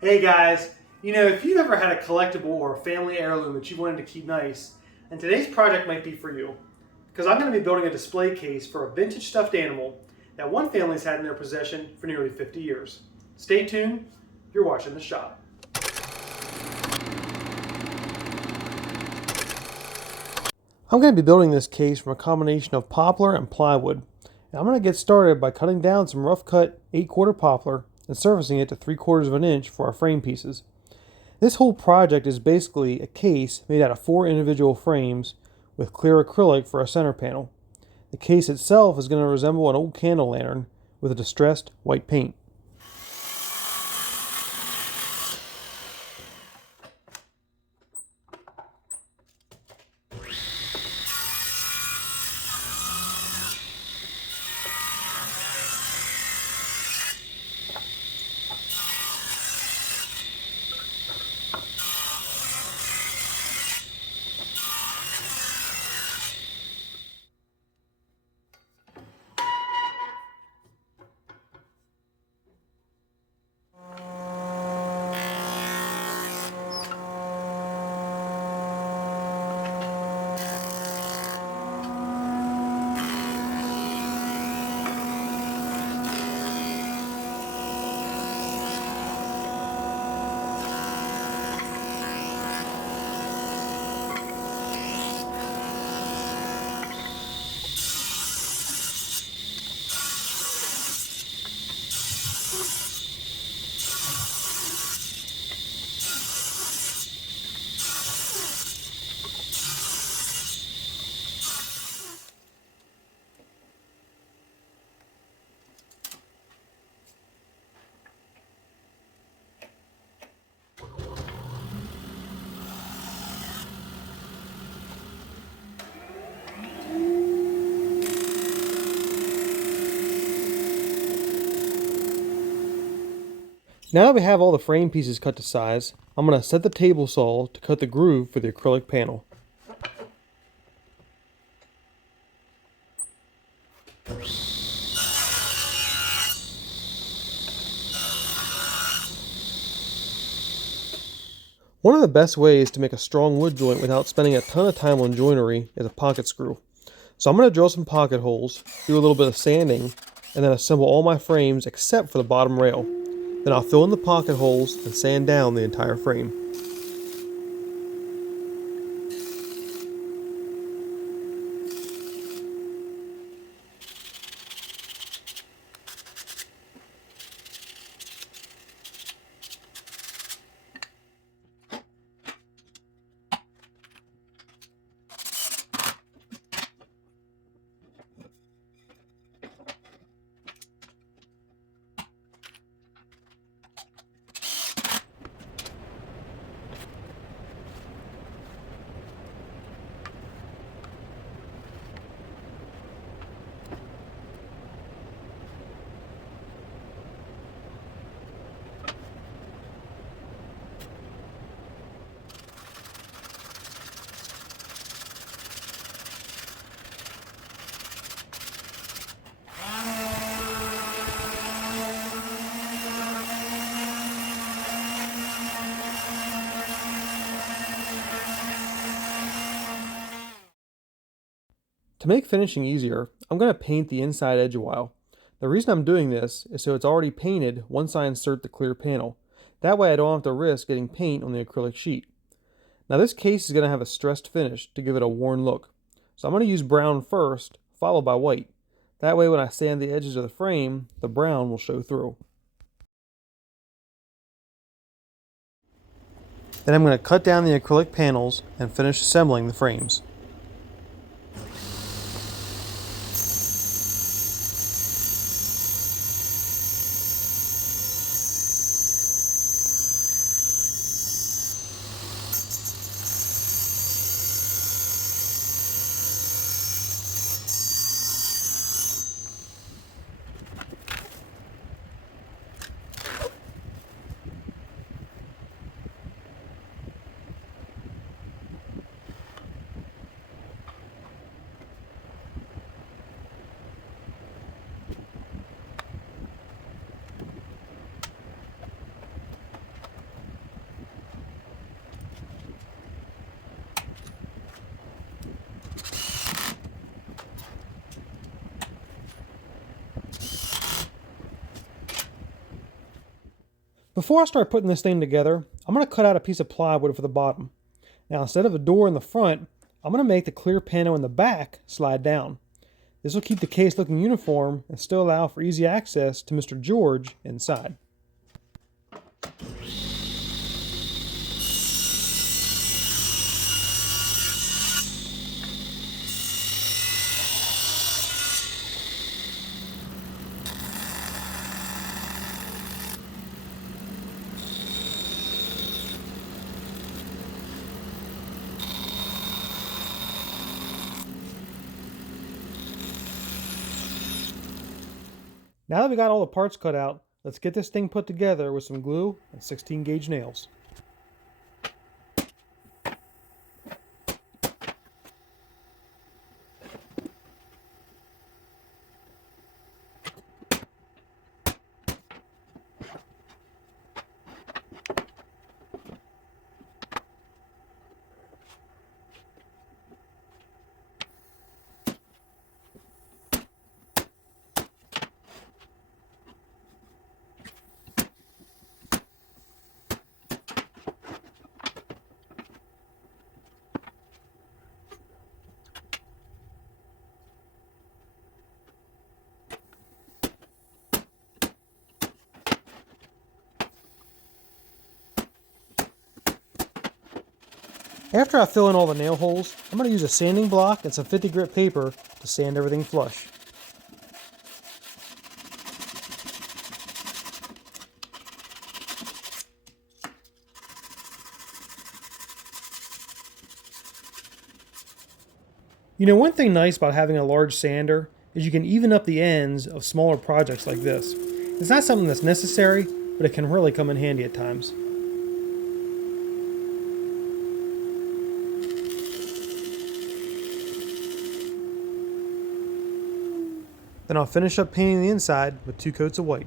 Hey guys, if you've ever had a collectible or a family heirloom that you wanted to keep nice, then today's project might be for you. Because I'm going to be building a display case for a vintage stuffed animal that one family's had in their possession for nearly 50 years. Stay tuned, you're watching The Shop. I'm going to be building this case from a combination of poplar and plywood. And I'm going to get started by cutting down some rough cut 8/4 poplar and surfacing it to 3/4 of an inch for our frame pieces. This whole project is basically a case made out of 4 individual frames with clear acrylic for a center panel. The case itself is going to resemble an old candle lantern with a distressed white paint. Now that we have all the frame pieces cut to size, I'm going to set the table saw to cut the groove for the acrylic panel. One of the best ways to make a strong wood joint without spending a ton of time on joinery is a pocket screw. So I'm going to drill some pocket holes, do a little bit of sanding, and then assemble all my frames except for the bottom rail. Then I'll fill in the pocket holes and sand down the entire frame. To make finishing easier, I'm going to paint the inside edge a while. The reason I'm doing this is so it's already painted once I insert the clear panel. That way I don't have to risk getting paint on the acrylic sheet. Now this case is going to have a stressed finish to give it a worn look. So I'm going to use brown first, followed by white. That way when I sand the edges of the frame, the brown will show through. Then I'm going to cut down the acrylic panels and finish assembling the frames. Before I start putting this thing together, I'm going to cut out a piece of plywood for the bottom. Now instead of a door in the front, I'm going to make the clear panel in the back slide down. This will keep the case looking uniform and still allow for easy access to Mr. George inside. Now that we got all the parts cut out, let's get this thing put together with some glue and 16 gauge nails. After I fill in all the nail holes, I'm going to use a sanding block and some 50 grit paper to sand everything flush. You know, one thing nice about having a large sander is you can even up the ends of smaller projects like this. It's not something that's necessary, but it can really come in handy at times. Then I'll finish up painting the inside with 2 coats of white.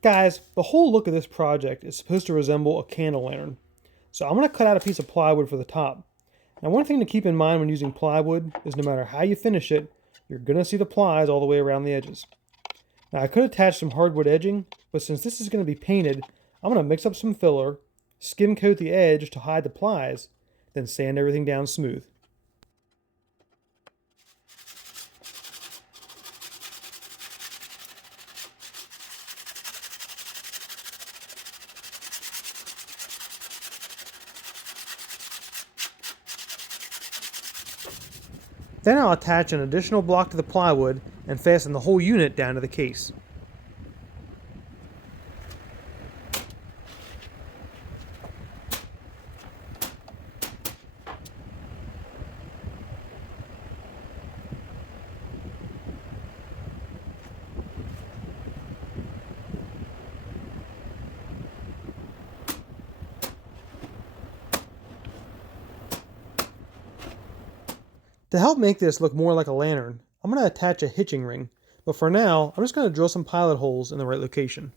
Guys, the whole look of this project is supposed to resemble a candle lantern. So I'm going to cut out a piece of plywood for the top. Now one thing to keep in mind when using plywood is no matter how you finish it, you're going to see the plies all the way around the edges. Now I could attach some hardwood edging, but since this is going to be painted, I'm going to mix up some filler, skim coat the edge to hide the plies, then sand everything down smooth. Then I'll attach an additional block to the plywood and fasten the whole unit down to the case. To help make this look more like a lantern, I'm going to attach a hitching ring, but for now, I'm just going to drill some pilot holes in the right location.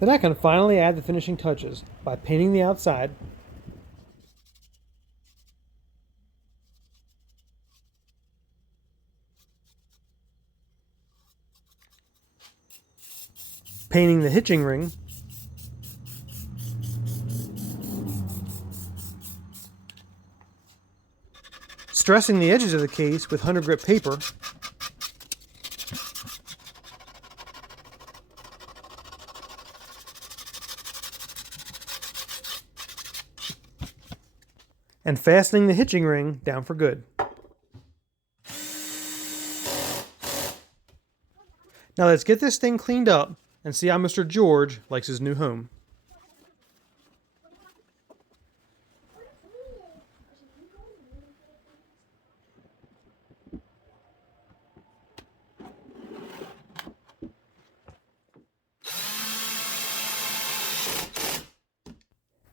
Then I can finally add the finishing touches by painting the outside, painting the hitching ring, stressing the edges of the case with 100 grit paper, and fastening the hitching ring down for good. Now let's get this thing cleaned up and see how Mr. George likes his new home.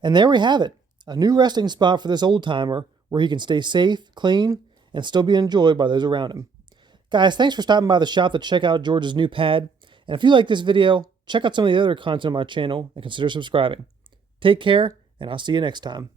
And there we have it, a new resting spot for this old timer where he can stay safe, clean, and still be enjoyed by those around him. Guys, thanks for stopping by the shop to check out George's new pad. And if you like this video, check out some of the other content on my channel and consider subscribing. Take care, and I'll see you next time.